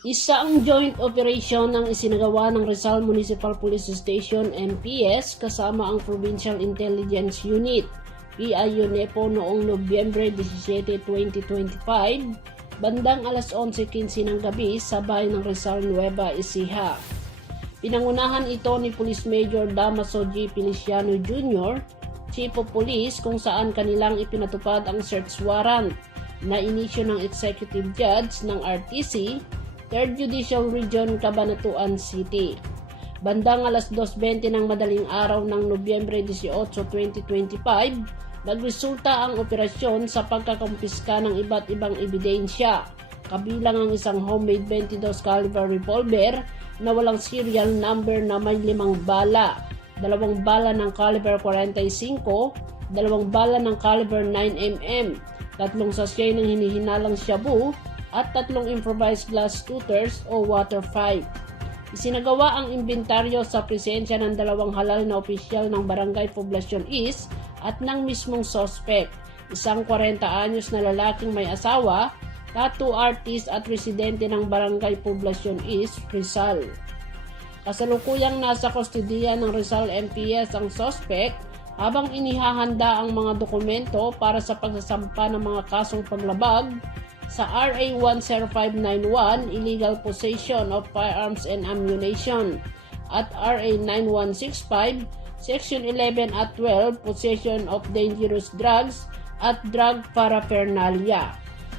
Isang joint operation ang isinagawa ng Rizal Municipal Police Station MPS kasama ang Provincial Intelligence Unit PIUNEPO noong Nobyembre 17, 2025, bandang alas 11:15 ng gabi sa bayan ng Rizal, Nueva Ecija. Pinangunahan ito ni Police Major Damaso G. Feliciano Jr., Chief of Police, kung saan kanilang ipinatupad ang search warrant na inisyo ng Executive Judge ng RTC, 3rd Judicial Region, Cabanatuan City. Bandang alas 2:20 ng madaling araw ng Nobyembre 18, 2025, nagresulta ang operasyon sa pagkakumpiska ng iba't ibang ebidensya, kabilang ang isang homemade 22 caliber revolver na walang serial number na may 5 bala, 2 bala ng caliber 45, 2 bala ng caliber 9mm, 3 sachet ng hinihinalang shabu, at 3 improvised glass shooters o water pipe. Isinagawa ang inventaryo sa presensya ng 2 halal na opisyal ng Barangay Poblacion East at ng mismong suspect, isang 40 anyos na lalaking may asawa, tattoo artist at residente ng Barangay Poblacion East, Rizal. Kasalukuyang nasa kustodiya ng Rizal MPS ang suspect habang inihahanda ang mga dokumento para sa pagsasampa ng mga kasong paglabag sa RA 10591, Illegal Possession of Firearms and Ammunition, at RA 9165, Section 11 at 12, Possession of Dangerous Drugs at Drug Paraphernalia.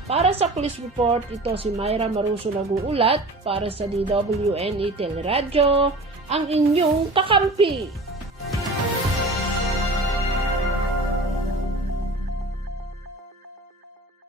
Para sa police report, ito si Myra Maruso nag-uulat para sa DWNE Teleradyo, ang inyong kakampi.